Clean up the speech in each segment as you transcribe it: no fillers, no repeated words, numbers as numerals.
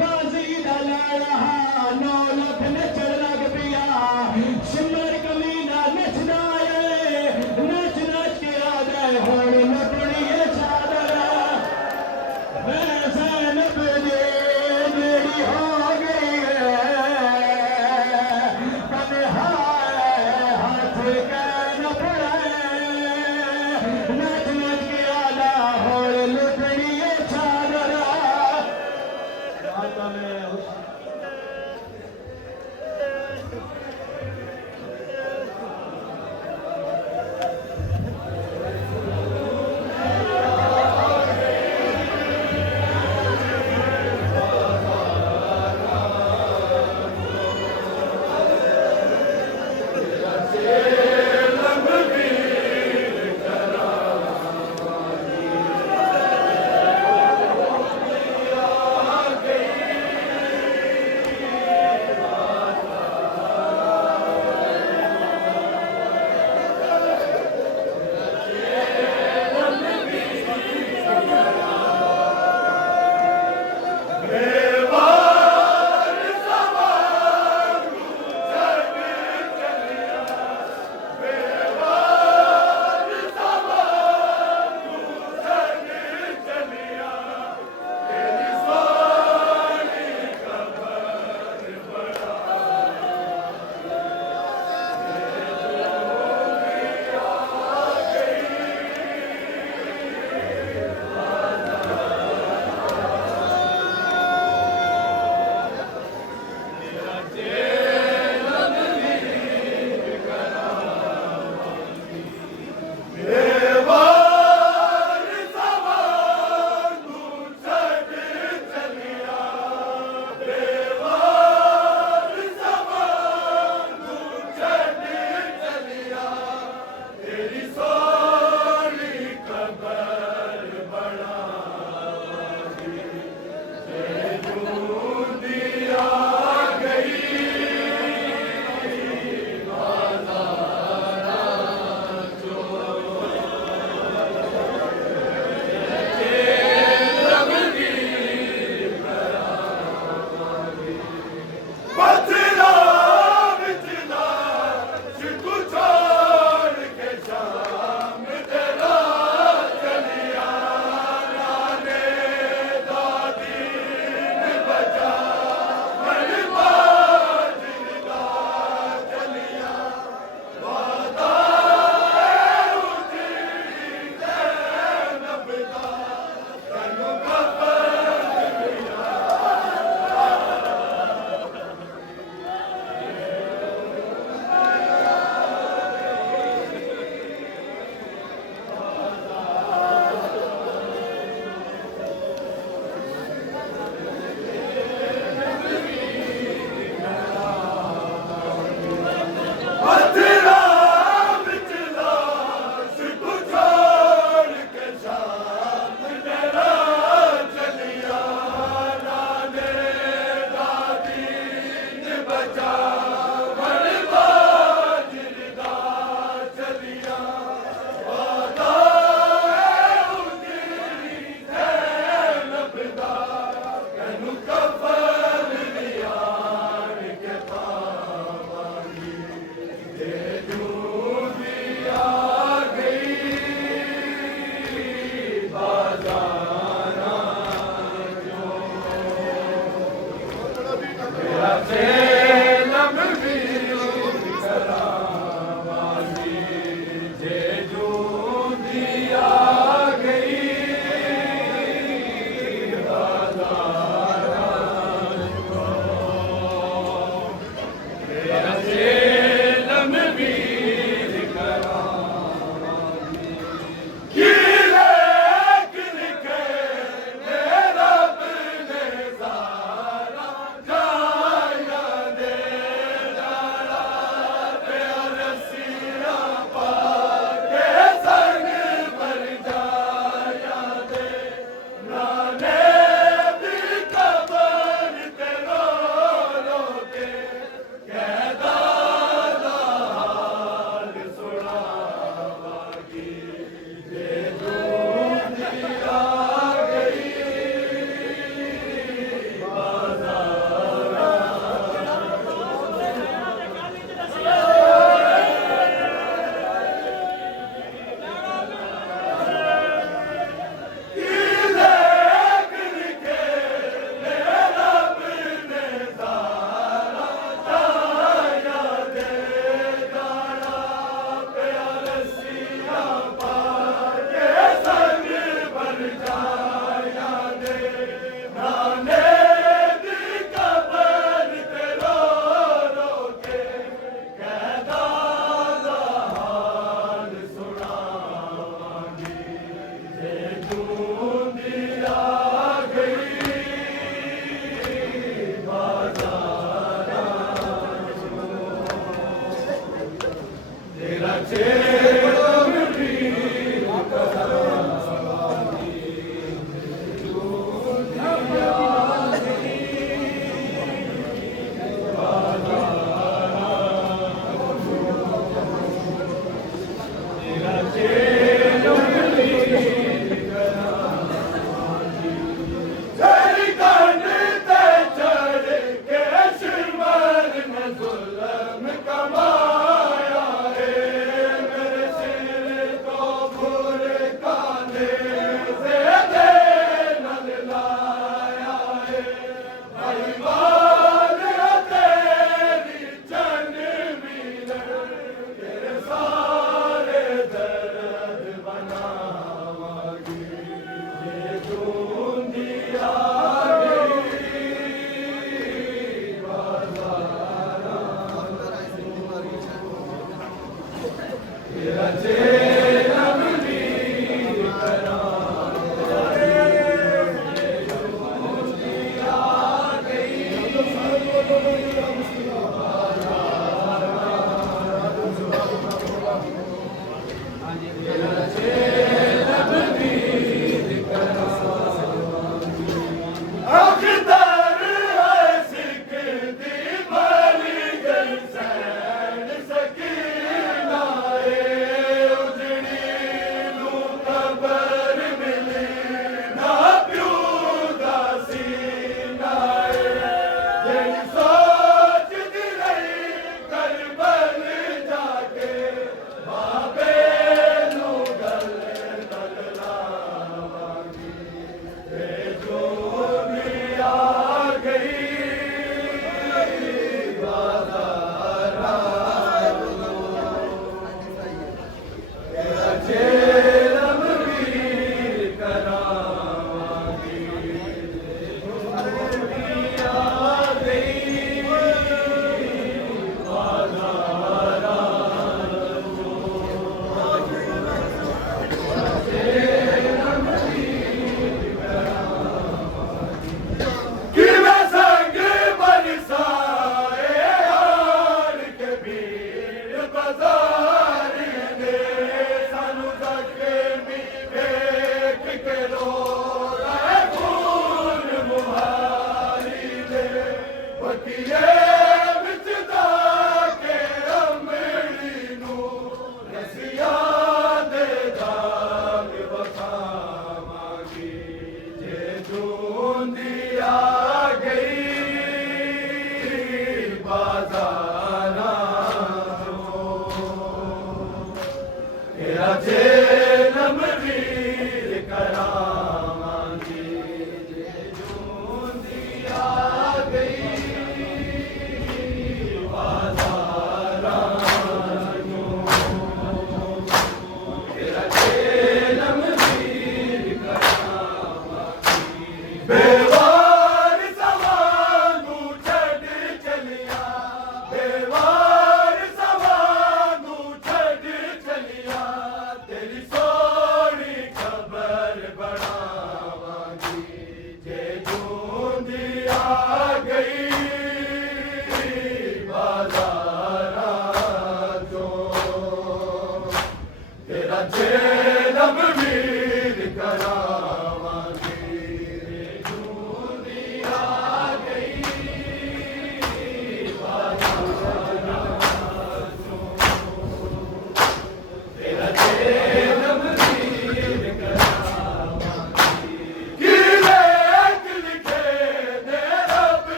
गाजी दा लाड़ा नौ लख नचन लग पिया सिमर कमीना नचदा है नच नच के आ गए होड़ लुटनी है चादर मैं ज़ैनब दे मेरी हो गई है तन्हा हाथ कैन पड़े नच नच के आदा होड़ लुटनी है चादर माता में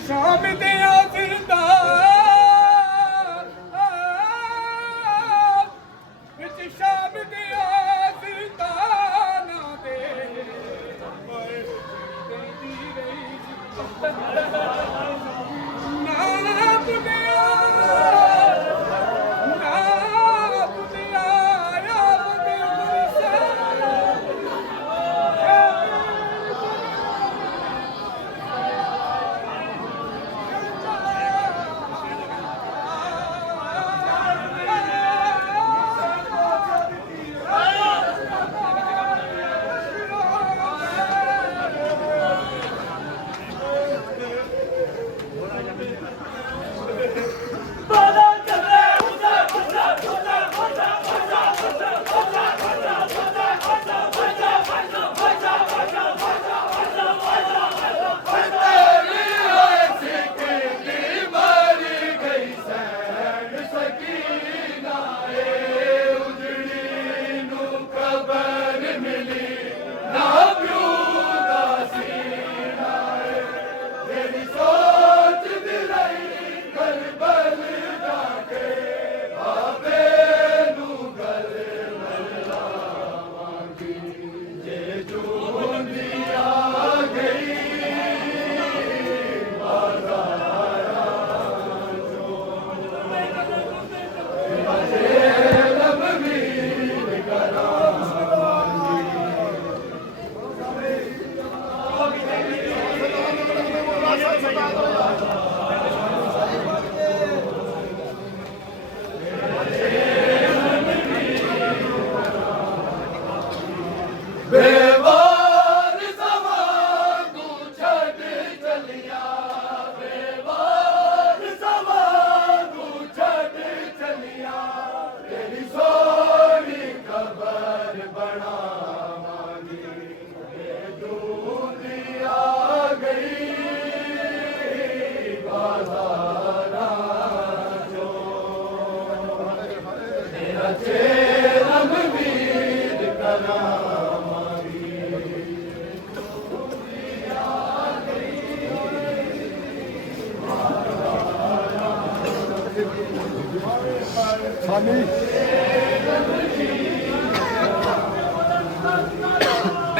ਸ਼ਾਮ ਦੇ ਆਜ਼ਿੰਦਾ ਵਿੱਚ ਸ਼ਾਮ ਦੇ ਆਜ਼ਿੰਦਾ ਨਾ ਦੇ ਤੇਰੀ ਰਹੀ ਨਾ ਬੁਨਿਆ ਨਾ ਬੁਨਿਆ ਯਾ ਬੁਨਿਆ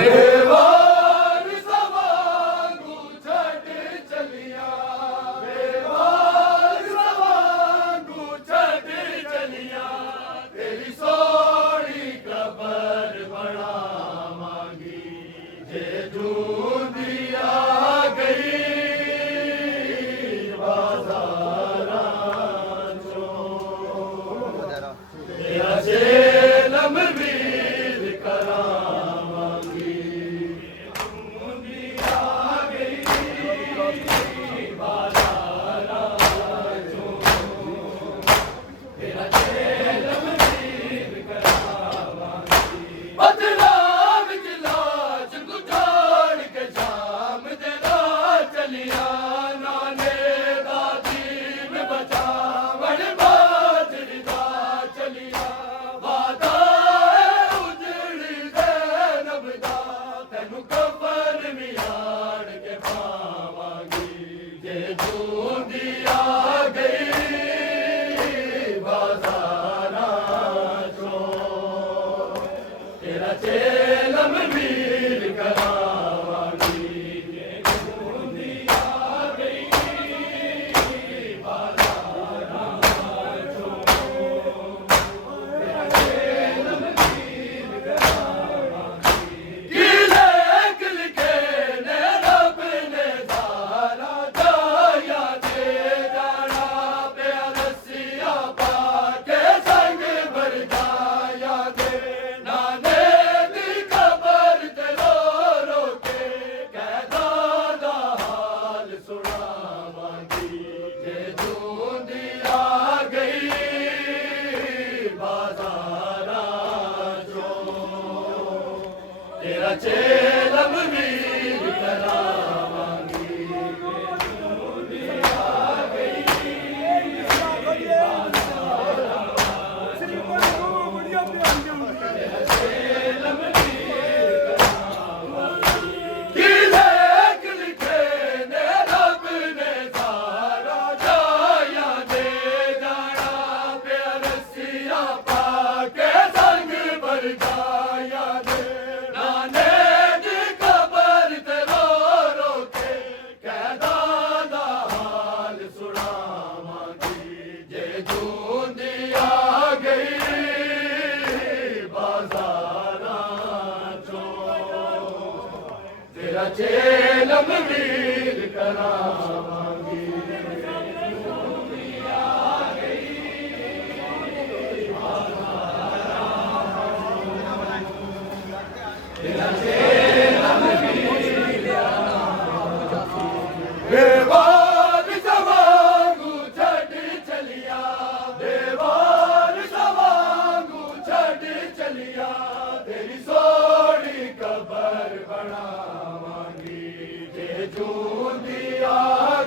बेवार सवांगू छड़ चलिया, बेवार सवांगू छड़ चलिया, तेरी सोनी कबर बनावांगी, जे जूंदिया गई बाजारां चों, तेरा जेलम वीर करावांगी, जूंदिया गई बाजारां चों, तेरा जेलम वीर करावांगी, बदला विच लाज गुजाड़ के शाम दे राह चलिया, नाने दा दीन बचावण बाजरी दा चलिया, वादा उजड़ी ज़ैनब दा तैनू कफन मियाड़ के पावांगी, जे जूंदिया गई बाजारां चों, तेरा चेलम वीर करावांगी, जे जूंदिया गई बाजारां चों, तेरा चेलम वीर करावांगी, किले लिखे ने रब ने सारा जाया दे जाना, पिया रस्सिया पाके संग भर जाया दे, नाने दी कबर ते रो रो के कैदां दा हाल सुनावांगी, जे जूंदिया गई बाजारां चों, तेरा चेलम वीर करावांगी, जे जूंदिया गई चेलम वीर करावांगी, किले लिखे ने रब ने सारा जाया दे जाना, पिया रस्सिया पाके संग भर जाया दे, नाने दी कबर ते रो रो के कैदां दा हाल सुनावांगी, जे जूंदिया गई बाजारां चों, तेरा चेलम वीर करावांगी, जूंदिया गई तेरा चेलम वीर करावांगी, बेवार सवांगू छड़ चलिया, बेवार सवांगू छड़ चलिया, तेरी सोनी कबर बनावांगी, जे जूंदिया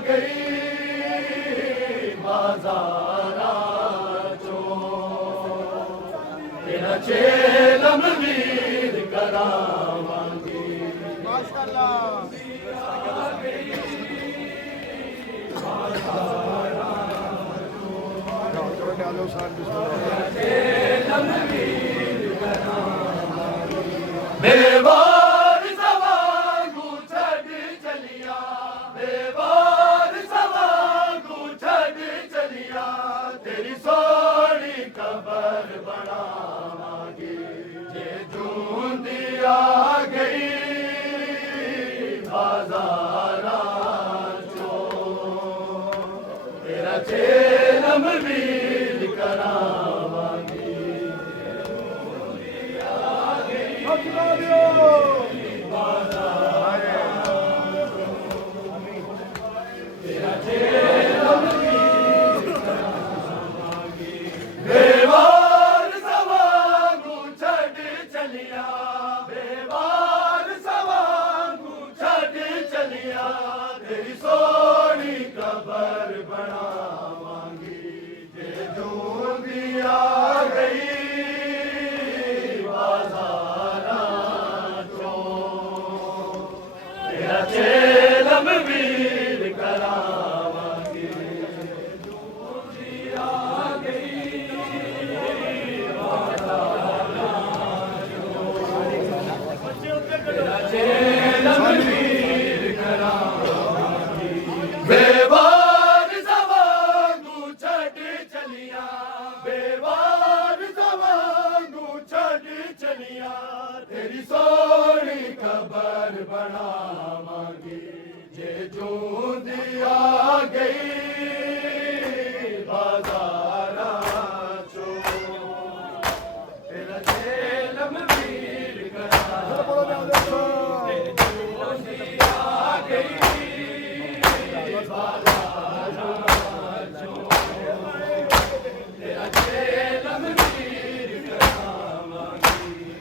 गई बाजारां चों, तेरा चेलम वीर करावांगी, बेवार सवांगू छड़ चलिया, बेवार सवांगू छड़ चलिया, तेरी सोनी कबर बनावांगी, जे जूंदिया गई बाजारां चों, तेरा चेलम वीर करावांगी, बेवार सवांगू छड़ चलिया, बेवार सवांगू छड़ चलिया, तेरी सोनी कबर बनावांगी, ਬਣਾਵਾਂਗੀ ਜੇ ਜੂੰਦੀ ਆ ਗਈ ਬਾਜ਼ਾਰਾਂ ਚੋਂ ਤੇਰਾ ਜੇਲਮ ਵੀਰ ਕਰਾਵਾਂਗੀ ਜੇ ਜੂੰਦੀ ਆ ਗਈ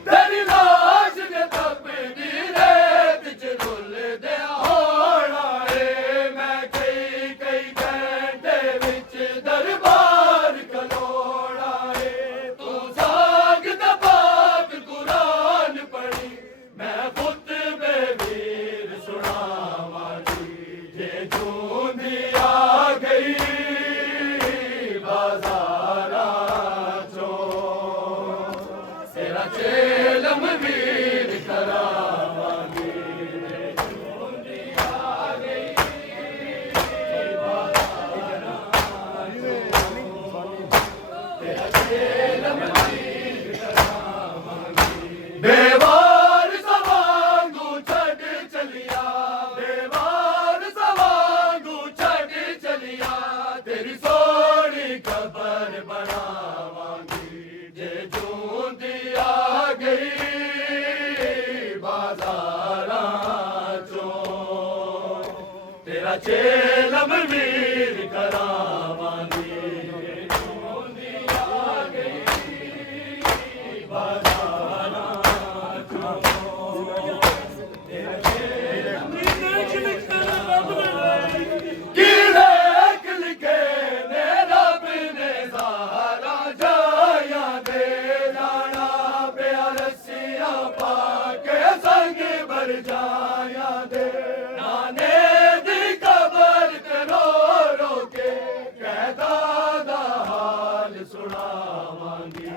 ਤੇਰੀ ਲਾਸ਼ ਦੇ ਤਪਦੀ ਰੇਤ ਚ ਰੁੱਲਦੇ ਹੋਣਾ ਏ ਮੈਂ ਕਈ ਕਈ ਘੰਟੇ ਵਿੱਚ ਦਰਬਾਰ ਖਲੋਣਾ ਏ ਤੂੰ ਸਾਗ ਦਾ ਪਾਕ ਕੁਰਾਨ ਪੜ੍ਹੀ ਮੈਂ ਖੁਤਬੇ ਵੀਰ ਸੁਣਾਵਾਂਗੀ ਜੇ ਜੂੰਦੀ ਆ ਗਈ ਬਾਜ਼ਾਰਾਂ ਚੋਂ ਤੇਰਾ ਚੇਲਮ ਵੀਰ ਕਰਾਵਾਂਗੀ ਜੇ ਜੂੰਦੀ ਆ ਗਈ ਬਾਜ਼ਾਰਾਂ ਚੋਂ ਤੇਰਾ ਚੇਲਮ ਵੀਰ ਕਰਾਵਾਂਗੀ ਬੇਵਾਰ ਸਵਾਂਗੂ ਛੱਡ ਚਲਿਆ ਬੇਵਾਰ ਸਵਾਂਗੂ ਛੱਡ ਚਲਿਆ ਤੇਰੀ ਸੋਹਣੀ ਕਬਰ ਬਣਾਵਾਂਗੀ ਜੇ ਜੂੰਦੀ ਆ ਗਈ ਬਾਜ਼ਾਰਾਂ ਚੋਂ ਤੇਰਾ ਚੇਲਮ ਵੀਰ ਕਰਾਵਾਂਗੀ ਜੇ ਜੂੰਦੀ ਆ ਗਈ ਬਾਜ਼ਾਰਾਂ ਚੋਂ ਤੇਰਾ ਚੇਲਮ ਵੀਰ ਕਰਾਵਾਂਗੀ ਕੀ ਲੇਖ ਲਿਖੇ ਨੇ ਰੱਬ ਨੇ ਸਾਰਾ ਜਾਇਆ ਦੇ ਜਾਣਾ ਪਿਆ ਰੱਸੀਆਂ ਪਾ ਕੇ ਸੰਗ ਭਰ ਜਾਇਆ ਦੇ ਨਾਨੇ ਦੀ ਕਬਰ ਤੇ ਰੋ ਰੋ ਕੇ ਕਹਿਦਾ ਦਾ ਹਾਲ ਸੁਣਾਵਾਂਗੀ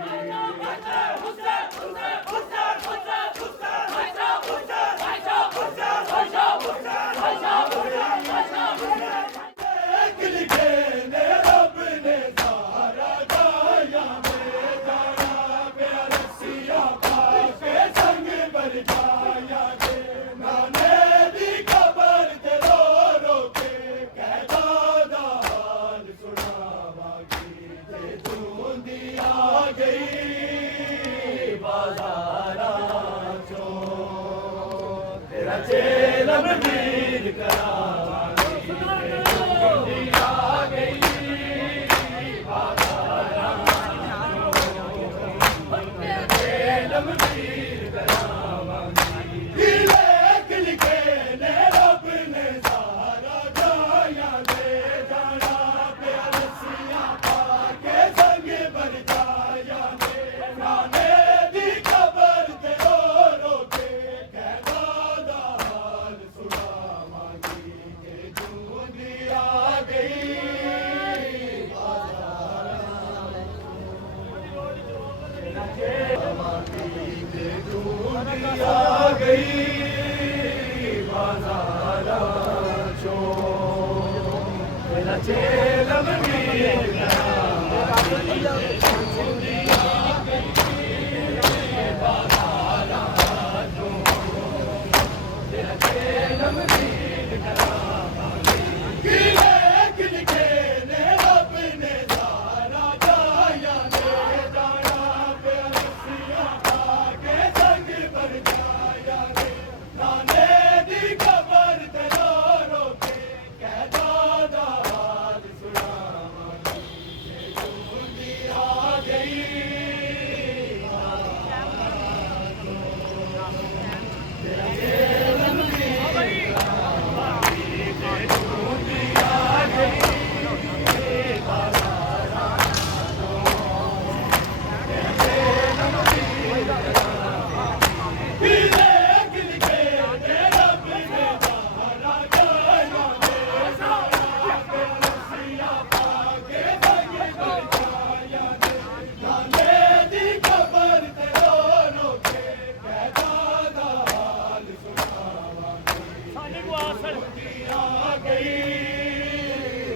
ਲਿਖੇ ਨੇ ਰੱਬ ਨੇ ਸਾਰਾ ਜਾਇਆ ਦੇ ਜਾਣਾ ਪਿਆ ਰੱਸੀਆਂ ਪਾ ਕੇ ਸੰਗ ਭਰ ਜਾਇਆ ਦੇ ਨਾਨੇ ਦੀ ਕਬਰ ਤੇ ਰੋ ਰੋ ਕੇ ਕਹਿਦਾ ਦਾ ਹਾਲ ਸੁਣਾਵਾਂਗੀ ਜੇ ਜੂੰਦੀ ਆ ਗਈ ਬਾਜ਼ਾਰਾਂ ਚੋਂ ਤੇਰਾ ਚੇਲਮ ਵੀਰ ਕਰਾਵਾਂਗੀ ਜੇ ਜੂੰਦੀ ਆ ਗਈ ਬਾਜ਼ਾਰਾਂ ਚੋਂ ਚੇਲਮ ਵੀਰ ਕਰਾਵਾਂਗੀ ਕੀ ਲੇਖ ਲਿਖੇ ਨੇ ਰੱਬ ਨੇ ਸਾਰਾ ਜਾਇਆ ਦੇ ਜਾਣਾ ਪਿਆ ਰੱਸੀਆਂ ਪਾ ਕੇ ਸੰਗ ਭਰ ਜਾਇਆ ਦੇ ਨਾਨੇ ਦੀ ਕਬਰ ਤੇ ਰੋ ਰੋ ਕੇ ਕਹਿਦਾ ਦਾ ਹਾਲ ਸੁਣਾਵਾਂਗੀ ਜੇ ਜੂੰਦੀ ਆ ਗਈ ਜੇ ਜੂੰਦੀ ਆ ਗਈ ਬਾਜ਼ਾਰਾਂ ਚੋਂ ਤੇਰਾ ਚੇਲਮ ਵੀਰ ਕਰਾਵਾਂਗੀ ਜੇ ਜੂੰਦੀ ਆ ਗਈ ਬਾਜ਼ਾਰਾਂ ਚੋਂ ਤੇਰਾ ਚੇਲਮ ਵੀਰ ਕਰਾਵਾਂਗੀ ਕੀ ਲੇਖ ਲਿਖੇ ਨੇ ਰੱਬ ਨੇ ਸਾਰਾ ਜਾਇਆ ਦੇ ਜਾਣਾ ਪਿਆ ਰੱਸੀਆਂ ਪਾ ਕੇ ਸੰਗ ਭਰ ਜਾਇਆ ਦੇ ਨਾਨੇ ਦੀ ਕਬਰ ਤੇ ਰੋ ਰੋ ਕੇ ਕਹਿਦਾ ਦਾ ਹਾਲ ਸੁਣਾਵਾਂਗੀ ਜੇ ਜੂੰਦੀ ਆ ਗਈ ਤੇਰਾ ਚੇਲਮ ਵੀਰ ਕਰਾਵਾਂਗੀ ਜੇ ਜੂੰਦੀ ਆ ਗਈ ਬਾਜ਼ਾਰਾਂ ਚੋਂ ਤੇਰਾ ਚੇਲਮ ਵੀਰ ਕਰਾਵਾਂਗੀ ਕੀ ਲੇਖ ਲਿਖੇ ਨੇ ਰੱਬ ਨੇ ਸਾਰਾ ਜਾਇਆ ਦੇ ਜਾਣਾ ਪਿਆ ਰੱਸੀਆਂ ਪਾ ਕੇ ਸੰਗ ਭਰ ਜਾਇਆ ਦੇ ਨਾਨੇ ਦੀ ਕਬਰ ਤੇ ਰੋ ਰੋ ਕੇ ਕਹਿਦਾ ਦਾ ਹਾਲ ਸੁਣਾਵਾਂਗੀ ਜੂੰਦੀ ਆ ਗਈ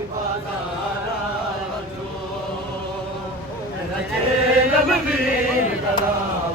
ਬਾਜ਼ਾਰਾਂ ਚੋਂ ਤੇਰਾ ਚੇਲਮ ਵੀਰ ਕਰਾਵਾਂਗੀ